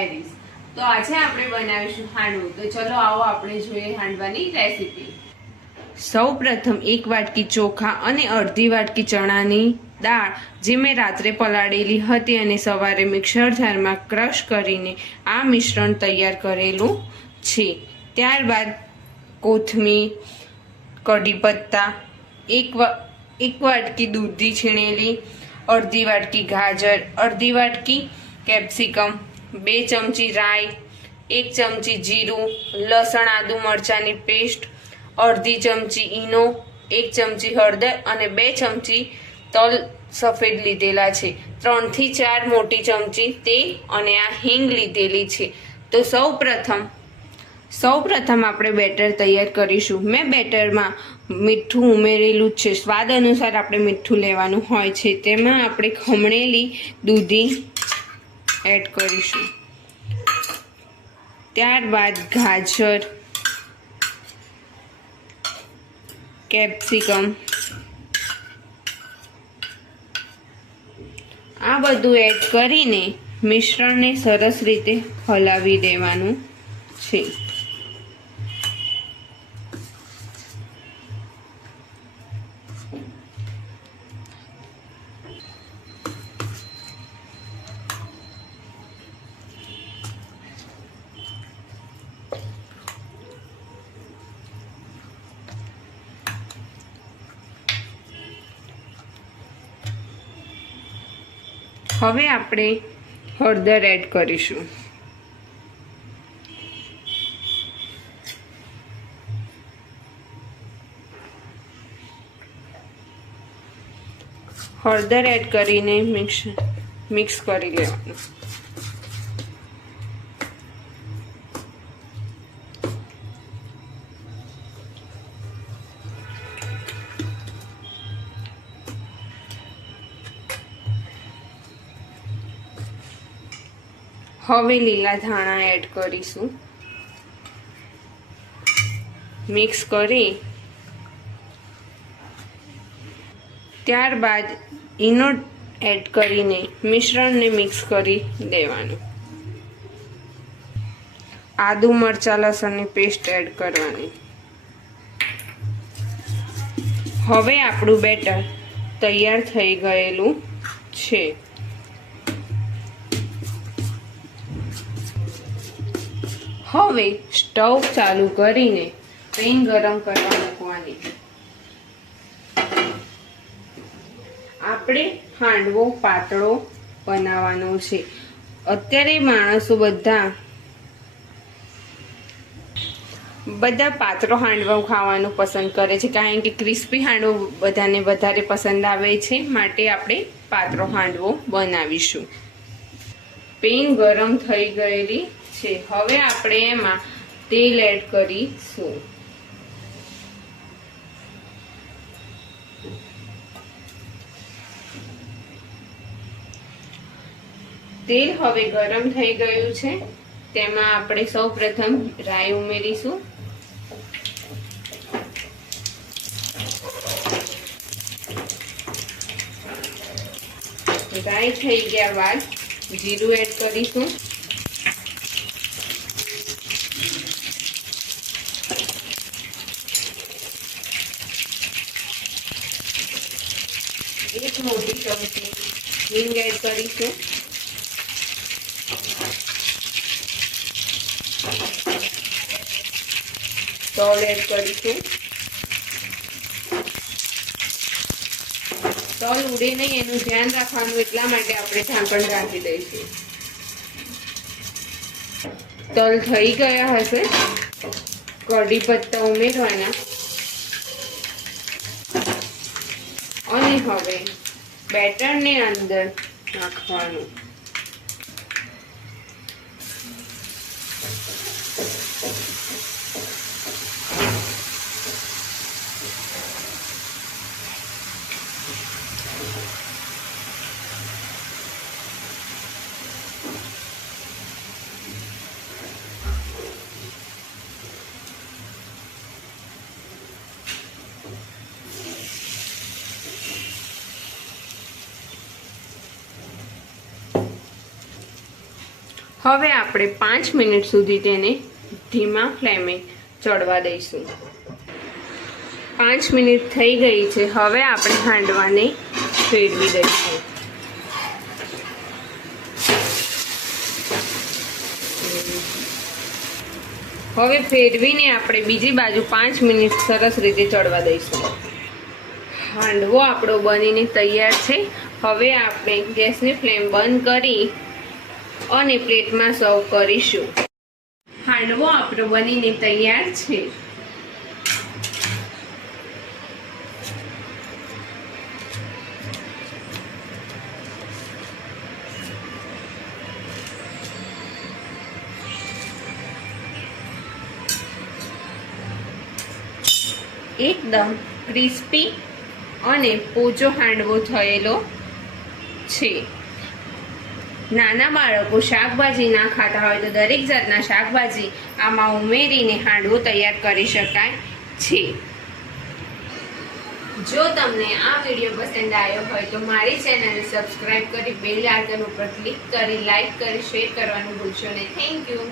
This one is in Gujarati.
ડાયરીઝ। તો આજે આપણે બનાવીશું હાંડવો। તો ચલો આવો આપણે જોઈએ હાંડવાની રેસીપી। સૌપ્રથમ 1 વાટકી ચોખા અને અડધી વાટકી ચણાની દાળ જે મેં રાત્રે પલાળેલી હતી અને સવારે મિક્સર જારમાં ક્રશ કરીને આ મિશ્રણ તૈયાર કરેલું છે। ત્યારબાદ કોથમીર, કઢી પત્તા, એક વાટકી દૂધી છીણેલી, અડધી વાટકી ગાજર, અડધી વાટકી કેપ્સિકમ, 2 ચમચી રાઈ, 1 ચમચી જીરું, લસણ આદુ મરચાંની પેસ્ટ, અડધી ચમચી ઈનો, 1 ચમચી હળદર અને 2 ચમચી તલ સફેદ લીધેલા છે, 3 થી 4 મોટી ચમચી તેલ અને આ હિંગ લીધેલી છે। તો સૌપ્રથમ આપણે બેટર તૈયાર કરીશું। મેં બેટરમાં મીઠું ઉમેરેલું છે, સ્વાદ અનુસાર આપણે મીઠું લેવાનું હોય છે। તેમાં આપણે ખમણેલી દૂધી એડ કરીશું, ત્યારબાદ ગાજર, કેપ્સિકમ, આ બધું એડ કરીને મિશ્રણને સરસ રીતે હલાવી દેવાનું છે। હવે આપણે હળદર એડ કરીશું, હળદર એડ કરીને મિક્સ કરી લેવાનું। હવે લીલા ધાણા એડ કરીશું, મિક્સ કરી ત્યારબાદ ઈનો એડ કરીને મિશ્રણને મિક્સ કરી દેવાનું। આદુ મરચાં લસણની પેસ્ટ એડ કરવાની। હવે આપણું બેટર તૈયાર થઈ ગયેલું છે। હવે સ્ટવ ચાલુ કરીને પેન ગરમ કરવા મૂકવાની। આપણે હાંડવો પાતળો બનાવવાનો છે। અત્યારે માણસો બધા પાતળો હાંડવો ખાવાનું પસંદ કરે છે, કારણ કે ક્રિસ્પી હાંડવો બધાને વધારે પસંદ આવે છે, માટે આપણે પાતળો હાંડવો બનાવીશું। પેન ગરમ થઈ ગયેલી છે। હવે આપણે એમાં તેલ એડ કરીશું। તેલ હવે ગરમ થઈ ગયું છે। તેમાં આપણે સૌપ્રથમ રાઈ ઉમેરીશું, રાઈ થઈ ગયા બાદ જીરું એડ કરીશું, એક મોટી ચમચી હિંગ એડ કરીશું, તલ એડ કરીશું। તલ ઉડે નહીં એનું ધ્યાન રાખવાનું, એટલા માટે આપણે ઢાંકણ ઢાંકી દઈશું। તલ થઈ ગયા હશે, કઢી પત્તા ઉમેરવાના અને હવે બેટરને અંદર નાખવાનું। હવે આપણે 5 મિનિટ સુધી તેને ધીમા ફ્લેમે ચડવા દઈશું। 5 મિનિટ થઈ ગઈ છે। હવે આપણે હાંડવાને ફેરવી દઈશું। હવે ફેરવીને આપણે બીજી બાજુ 5 મિનિટ સરસ રીતે ચડવા દઈશું। હાંડવો આપણો બનીને તૈયાર છે। હવે આપણે ગેસની ફ્લેમ બંધ કરી અને પ્લેટમાં સર્વ કરીશું। હાંડવો આપણો બનીને તૈયાર છે। એકદમ ક્રિસ્પી અને પોચો હાંડવો થયેલો છે। નાના બાળકો શાકભાજી ના ખાતા હોય તો દરેક જાતના શાકભાજી આમાં ઉમેરીને હાંડવો તૈયાર કરી શકાય છે। જો તમને આ વિડીયો પસંદ આવ્યો હોય તો મારી ચેનલને સબસ્ક્રાઇબ કરી બેલ આઇકન ઉપર ક્લિક કરી લાઈક કરી શેર કરવાનું ભૂલશો નહીં। Thank you.